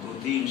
2-3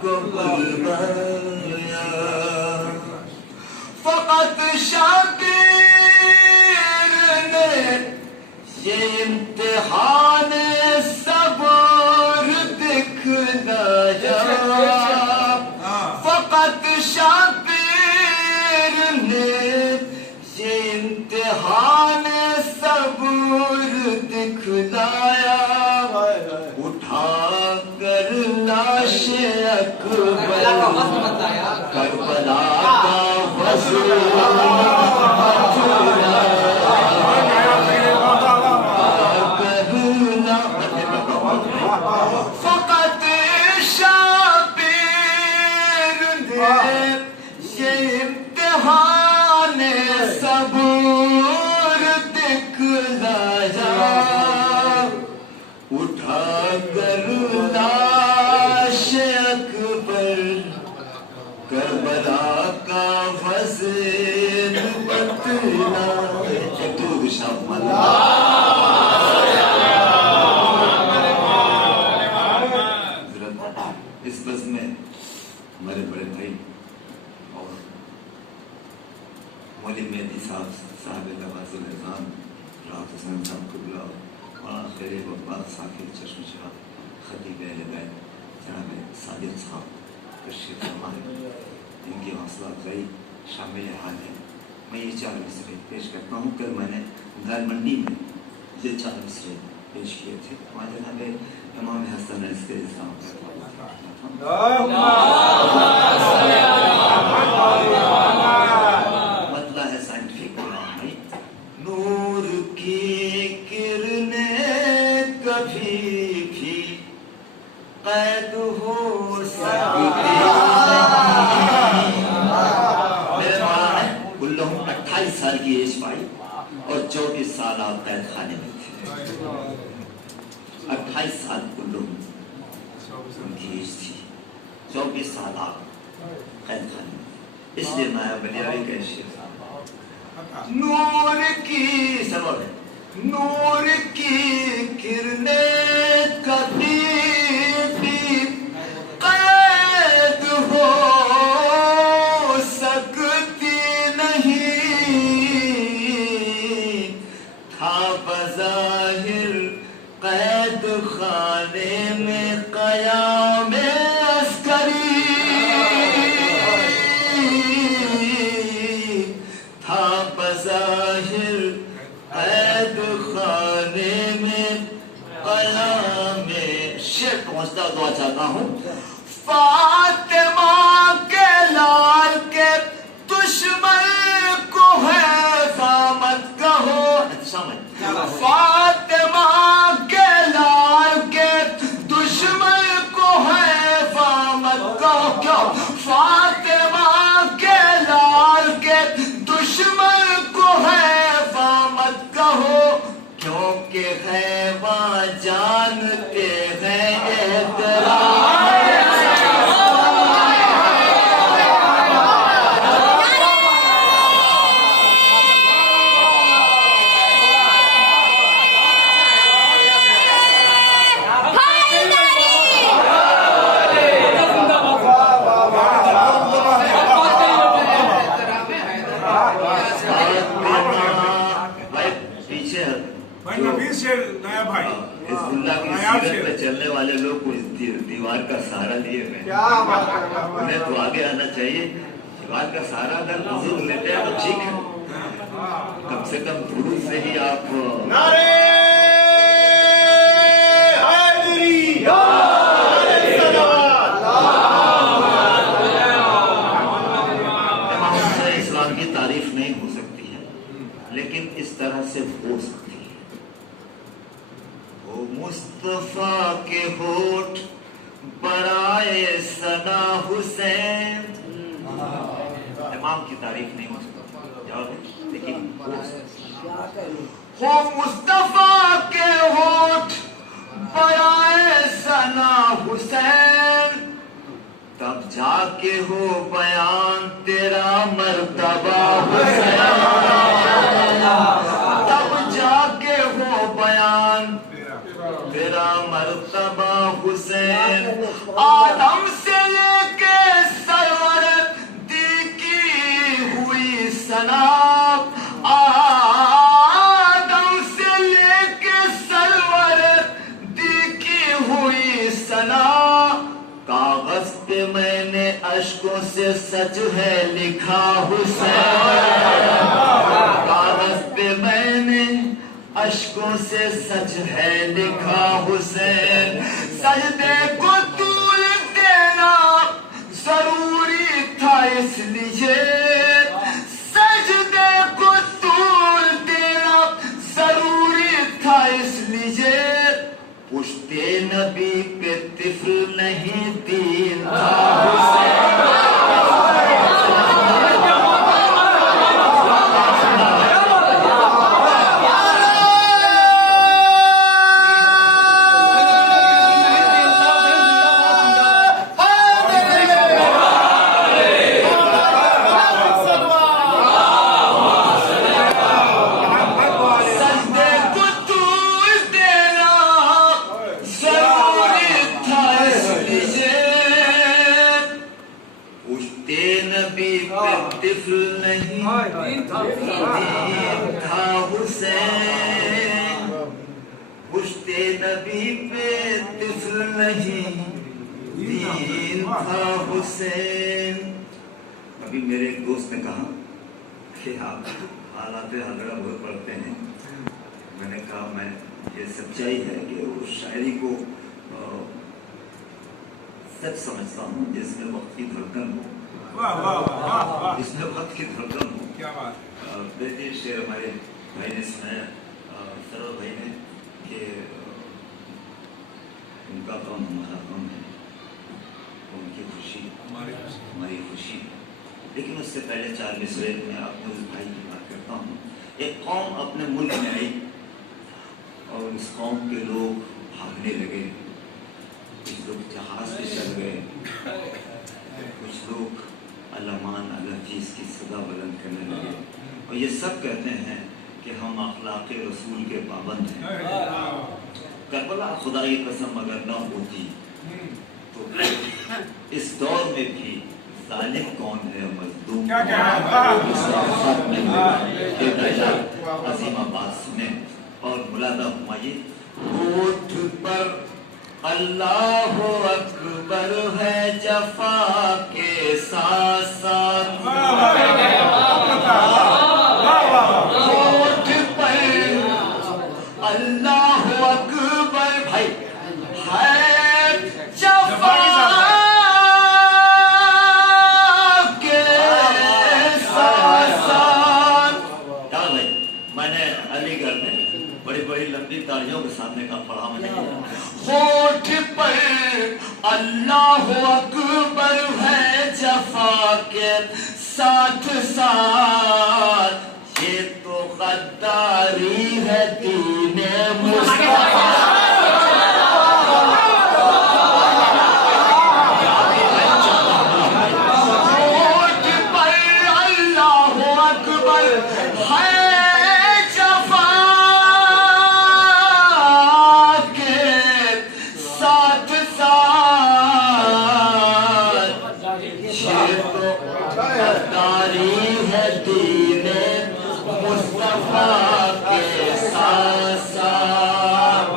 کو بلوایا فقط شبیر نے یہ امتحان صبر دکھلایا فقط شبیر نے یہ امتحان صبر دکھلایا اٹھا کر لاش اکبر کربلا کا وزن فقط شبیر نے یہ امتحان صبر دکھلایا اٹھا کر لاش اکبر کربلا کا وزن بتلایا درود شام اس بس میں ہمارے بڑے بھائی اور مولوی مہدی صاحب نواز النظام راحت حسین صاحب قبلہ اور خیر وفاق ثاقب چشم شاہ خطیب اہل بیت جناب صادق صاحب تشریف فرمائے ان کی حوصلہ افزائی شامل حال ہے میں یہ 4 مصرے پیش کرتا ہوں کل میں نے دار منڈی میں یہ 4 مصرے پیش کیے تھے وہاں جناب امام حسن علیہ السلام مطلع ہے سائنٹیفک نور کی کرنیں کبھی بھی قید ہو سکتی میرے مولانا کلہم 28 سال کی ایج پائی اور 24 سال آپ قید خانے میں تھے 28 سال کلہم ان کی ایج تھی 24 سال آپ قید خانے میں اس لیے نایا بلیاوی کا شعر نور کی سبب ہے نور کی کرنیں کبھی بھی قید ہو سکتی نہیں تھا بظاہر قید خانے میں قیام عسکری تھا بظاہر قید خانے میں قیام شعر پہنچتا دعا چاہتا ہوں فاطمہ کے لال کے دشمن کو ہے فامت کہو فاطمہ کے لال کے دشمن کو ہے فامت کہو کیوں فاطمہ کے لال کے دشمن کو ہے فامت کہو کیونکہ ہے وہاں جانتے ہیں احترام چلنے والے لوگ کو اس دیوار کا سہارا لیے ہوئے انہیں تو آگے آنا چاہیے دیوار کا سہارا اگر بزرگ لیتے ہیں تو ٹھیک ہے کم سے کم دور سے ہی آپ نعرہ حیدری اسلام کی تعریف نہیں ہو سکتی ہے لیکن اس طرح سے ہو سکتی ہے مصطفیٰ کے ہوٹھ برائے ثنا حسین امام کی تعریف نہیں ہو سکتی لیکن ہو مصطفیٰ کے ہوٹھ برائے ثنا حسین تب جا کے ہو بیان تیرا مرتبہ حسین تب جا کے ہو بیان تیرا مرتبہ حسین آدم سے لے کے سرور دی کی ہوئی سنا، آدم سے لے کے سرور دی کی ہوئی سنا، کاغذ پہ میں نے اشکوں سے سچ ہے لکھا حسین، کاغذ پہ میں نے اشکوں سے سچ ہے لکھا حسین، سجدے کو طول دینا ضروری تھا اس لیے، سجدے کو طول دینا ضروری تھا اس لیے، پشتے نبی پہ طفل نہیں دین تھا حسین۔ دین تھا حسین، پشت نبی پہ طفل نہیں دین تھا حسین۔ ابھی میرے ایک دوست نے کہا کہ آپ حالات حاضرہ بہت پڑھتے ہیں، میں نے کہا میں یہ سچائی ہے کہ اس شاعری کو سچ سمجھتا ہوں جس میں وقت کی دھڑکن ہو، جس میں وقت کی دھڑکن ہو۔ بہترین شعر ہمارے بھائی نے سنایا، سرور بھائی نے، کہ ان کا غم ہمارا غم ہے، ان کی خوشی ہماری خوشی، لیکن اس سے پہلے 4 مصرے میں اپنے اس بھائی کی بات کرتا ہوں۔ ایک قوم اپنے ملک میں آئی اور اس قوم کے لوگ بھاگنے لگے، کچھ لوگ جہاز پہ چل گئے، کچھ لوگ علمان اللہ چیز کی صدا بلند کرنے لگے، اور یہ سب کہتے ہیں کہ ہم اخلاق رسول کے پابند ہیں۔ کربلا خدا کی قسم اگر نہ ہوتی تو اس دور میں بھی ظالم کون ہے مظلوم عظیم آباد سنیں اور ملادہ ہماری ہوٹھ پر اللہ اکبر ہے جفا کے ساتھ ساتھ، ہوٹھ پر اللہ اکبر بھائی ہے جفا کے ساتھ ساتھ۔ بھائی میں نے علی گڑھ میں بڑی بڑی لمبی تالیوں کے سامنے کا پڑھا، میں نے ہوٹھ پر اللہ اکبر ہے جفا کے ساتھ ساتھ، یہ تو غداری ہے دین مصطفیٰ۔ ہوٹھ پر اللہ اکبر ہے جفا کے ساتھ ساتھ، یہ تو غداری ہے دین مصطفیٰ کے ساتھ ساتھ،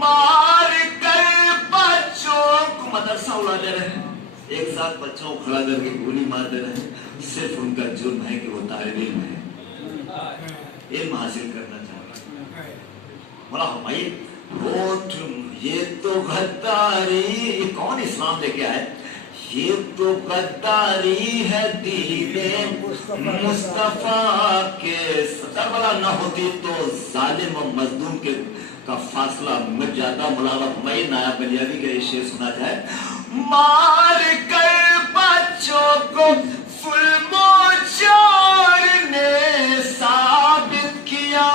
مار کر بچوں کو مدرسہ اڑا دے رہے ہیں، ایک ساتھ بچوں کو کھڑا کر کے گولی مار دے رہے ہیں، صرف ان کا جرم ہے کہ وہ طالب علم ہے، علم حاصل کرنا چاہتے ہیں۔ مولا ہماری ہوٹھ یہ تو غداری، یہ کون اسلام لے کے آئے؟ یہ تو غداری ہے دین مصطفیٰ کے، کربلا نہ ہوتی تو ظالم و مظلوم کے کا فاصلہ مٹ جاتا۔ مولانا ہماری نایاب بلیابی کا یہ شعر سنا جائے، مار کر بچوں کو ظلم و جور نے ثابت کیا،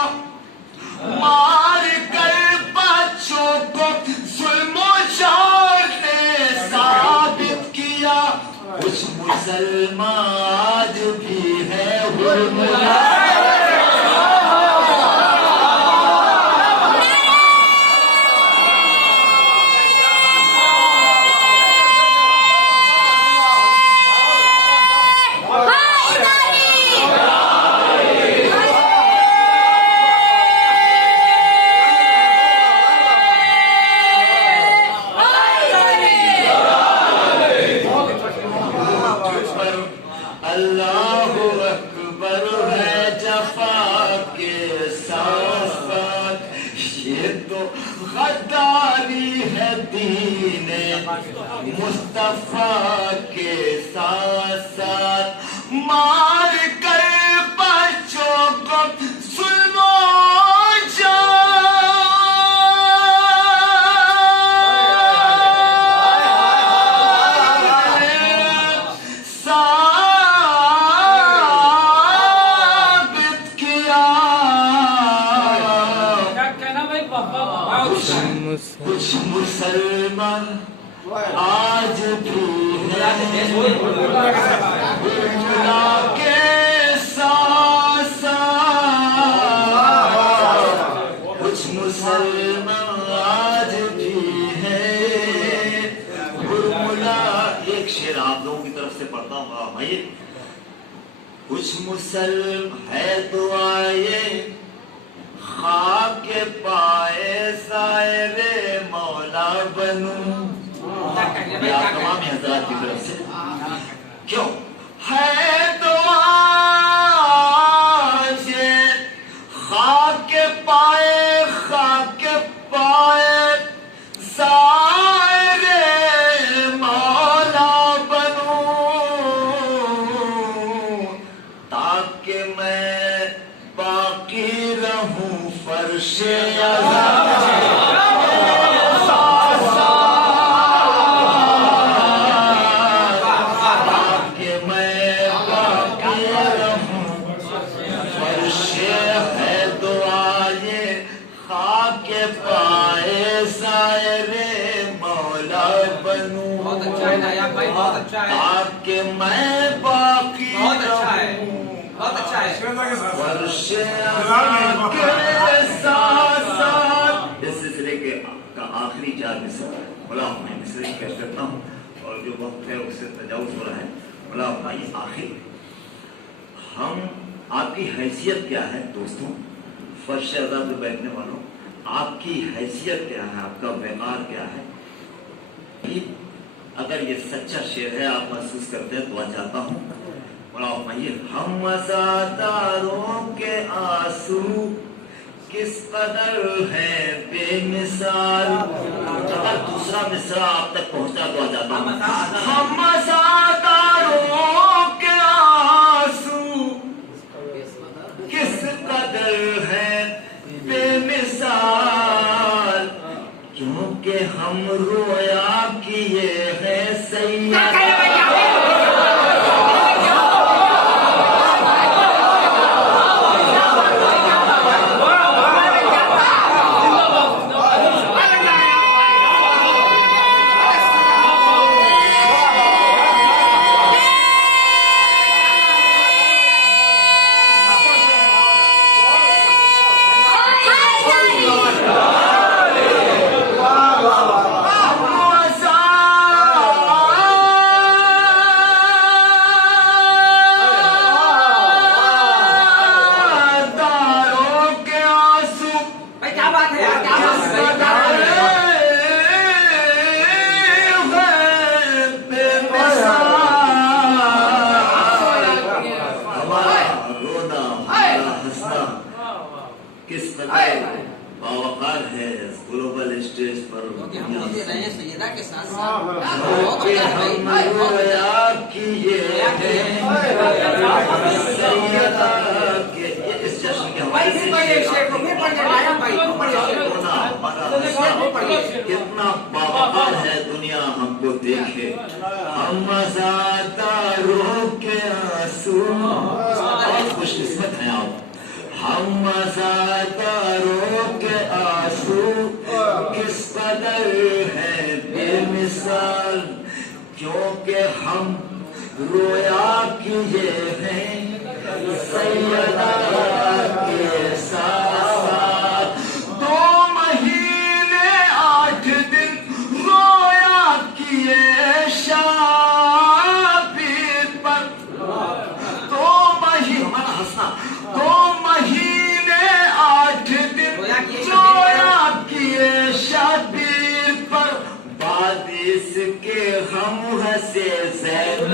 مار کر بچوں کو ظلم و جور نے ثابت کیا، کچھ مسلمان آج بھی ہے حرمت۔ اللہ اکبر ہے جفا کے ساتھ ساتھ، یہ تو غداری ہے دین مصطفیٰ کے ساتھ ساتھ، مار کر بچوں کو ظلم و کچھ مسلمان آج بھی برملا کے ساتھ ساتھ، کچھ مسلمان آج بھی ہیں برملا۔ ایک شعر آپ لوگوں کی طرف سے پڑھتا ہوں بھائی، کچھ مسلم ہے دعائے خاک کے پائے سائر مولا بنوں، یا تمام حضرات کی طرف سے کیوں ہے دعائے خاک کے پائے سائر مولا بنوں، تاکہ میں باقی رہوں فرش تاکہ میں باقی رہوں فرش ہے دعائے خاک پائے سائر مولا بنوں، تاکہ میں باقی رہوں فرش اس سلسلے کے کا آخری 4 مصرع مولا میں مصرع پیش کرتا ہوں، اور جو وقت ہے اس سے تجاوز ہو رہا ہے۔ مولا بھائی آخر ہم آپ کی حیثیت کیا ہے دوستوں، فرش عزا پہ بیٹھنے والوں، آپ کی حیثیت کیا ہے، آپ کا وقار کیا ہے؟ اگر یہ سچا شعر ہے آپ محسوس کرتے ہیں، دعا چاہتا ہم عزاداروں کے آنسو کس قدر ہے بے مثال، اگر دوسرا مصرع آپ تک پہنچتا تو آ جاتا ہوں، ہم عزاداروں کے آنسو کس قدر ہے بے مثال، کیونکہ ہم رویا کیے ہیں سیدہ باوقار ہے گلوبل اسٹیج پر سیدہ کے ساتھ اس جشن کے کتنا باوقار ہے دنیا ہم کو دیکھے، ہم عزاداروں کے آنسو، بہت خوش قسمت ہیں آپ، ہم عزاداروں کے آنسو کس قدر ہے بے مثال، کیونکہ ہم رویا کیے ہیں سیدہ کے ساتھ، 2 مہینے 8 دن رویا کیے شبیر پر، 2 مہینے 2 مہینے 8 دن رویا کیے شبیر پر، بعد اس کے ہم ہنسے زینب